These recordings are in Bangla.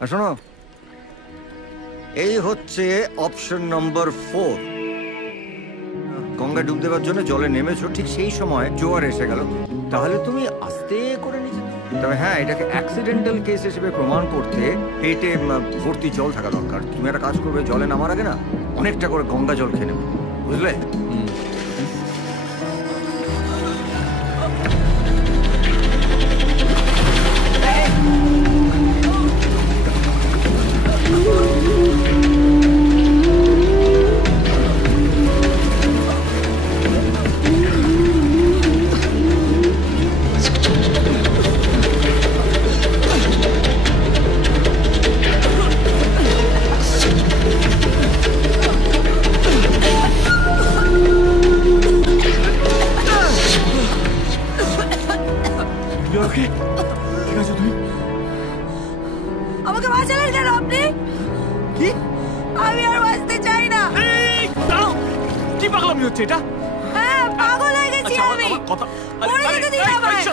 শোনো, এই হচ্ছে অপশন নম্বর 4। গঙ্গা ডুব দেওয়ার জন্য জলে নেমেছো, ঠিক সেই সময় জোয়ার এসে গেল, তাহলে তুমি আস্তে করে নিচে। তবে হ্যাঁ, এটাকে অ্যাক্সিডেন্টাল কেস হিসেবে প্রমাণ করতে পেটে ভর্তি জল থাকা দরকার। তুমি একটা কাজ করবে, জলে নামার আগে না অনেকটা করে গঙ্গা জল খেয়ে নেবে, বুঝলে? আমাকে বাঁচালেন কেন আপনি? কি? আমি আর বাঁচতে চাই না। কি পাগলামি হচ্ছে এটা? হ্যাঁ, পাগল হয়ে গেছি আমি। মরে যেতে দিন আমায়।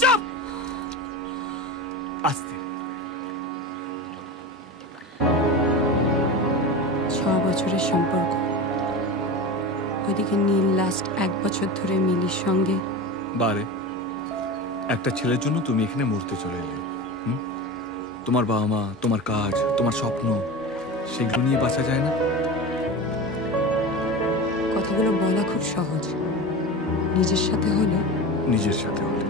চুপ! আস্তে। 6 বছরের সম্পর্ক, ওইদিকে নীল লাস্ট 1 বছর ধরে মিলির সঙ্গে। বারে একটা ছেলের জন্য তুমি এখানে মরতে চলে এলে। তোমার বাবা মা, তোমার কাজ, তোমার স্বপ্ন, সেগুলো নিয়ে বাঁচা যায় না? কথাগুলো বলা খুব সহজ, নিজের সাথে হলো। নিজের সাথে হলে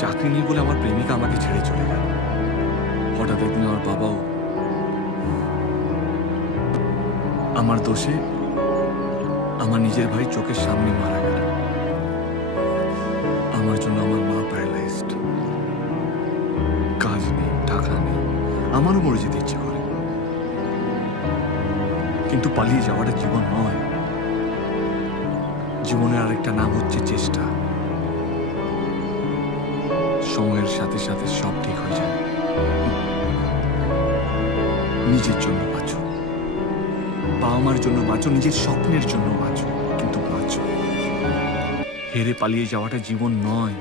চাকরি নেই বলে আমার প্রেমিকা আমাকে ছেড়ে চলে গেল। হঠাৎ একদিন আমার বাবাও আমার দোষে আমার নিজের ভাই চোখের সামনে মারা গেল। আমার জন্য আমার মা প্যারালাইজড, কাজ নেই, টাকা নেই, আমারও মরে যেতে ইচ্ছে করে। কিন্তু পালিয়ে যাওয়াটা জীবন নয়। জীবনের আরেকটা নাম হচ্ছে চেষ্টা। সময়ের সাথে সাথে সব ঠিক হয়ে যায়। নিজের জন্য বাঁচো, বাবা মার জন্য বাঁচো, নিজের স্বপ্নের জন্য বাঁচো, কিন্তু বাঁচো। হেরে পালিয়ে যাওয়াটা জীবন নয়।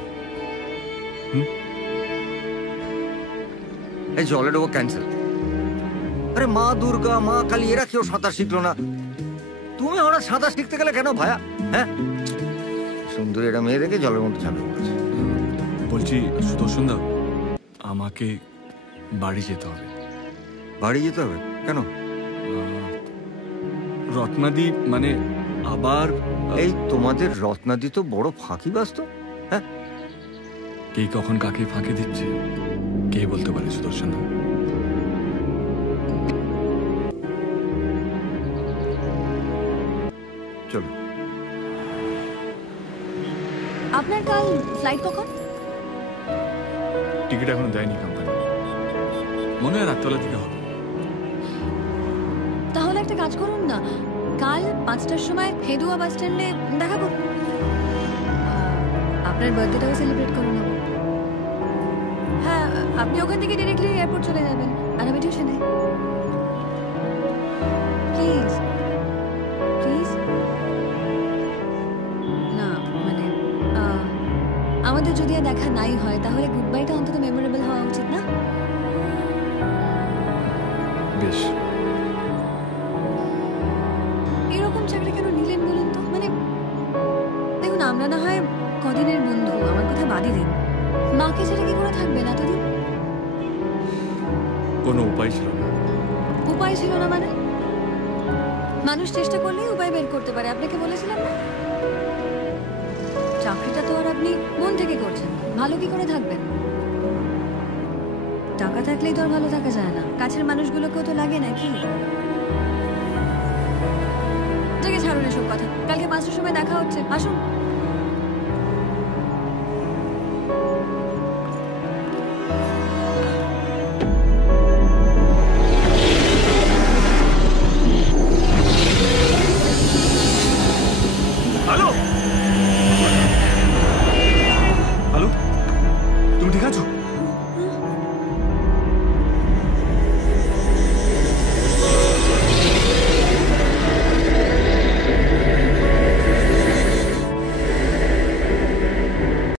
এই জলে ডোবো ক্যান্সেল। আরে মা দুর্গা, মা কালী, এরা কেউ সাঁতার শিখলো না, তুমি হঠাৎ সাঁতার শিখতে গেলে কেন ভায়া? হ্যাঁ, সুন্দরী একটা মেয়ে দেখে জলের মধ্যে ঝাঁপিয়ে পড়েছে। বলছি সুদর্শন দা, আমাকে বাড়ি যেতে হবে। বাড়ি যেতে হবে কেন? রত্নাদি মানে আবার এই তোমাদের রত্নাদি তো বড় ফাঁকিবাজ তো। হ্যাঁ, কে কখন কাকে ফাঁকি দিচ্ছে কে বলতে পারে সুদর্শন দা? চলো। আপনার কাল ফ্লাইট কখন? টিকিট এখনো দেয়নি কোম্পানি, মনে হয় রাততলা থেকে হবে। তাহলে একটা কাজ করুন না, কাল 5টার সময় হেদুয়া বাস স্ট্যান্ডে দেখা করুন। আপনার বার্থডেটাও সেলিব্রেট করে নেব। হ্যাঁ, আপনি ওখান থেকে ডিরেক্টলি এয়ারপোর্ট চলে যাবেন আর আমি টিউশনে। Please please. না মানে আমাদের যদি আর দেখা নাই হয় তাহলে গুড বাইটা অন্তত মেমোরেবল হওয়া উচিত না? বেশ। এরকম চাকরি কেন নিলেন বলুন তো? মানে দেখুন, আমরা না হয় কদিনের বন্ধু, আমার কথা বাদই দিন। মাকে ছেড়ে কি করে থাকবেন এতদিন? কোনো উপায় ছিল না। উপায় ছিল না মানে? মানুষ চেষ্টা করলেই উপায় বের করতে পারে, আপনাকে বলেছিলাম না? চাকরিটা তো আর আপনি মন থেকে করছেন, ভালো কি করে থাকবেন? টাকা থাকলেই তো আর ভালো থাকা যায় না, কাছের মানুষগুলোকেও তো লাগে নাকি? ঠিক আছে, ছাড়ুন এসব কথা। কালকে 5টার সময় দেখা হচ্ছে, আসুন।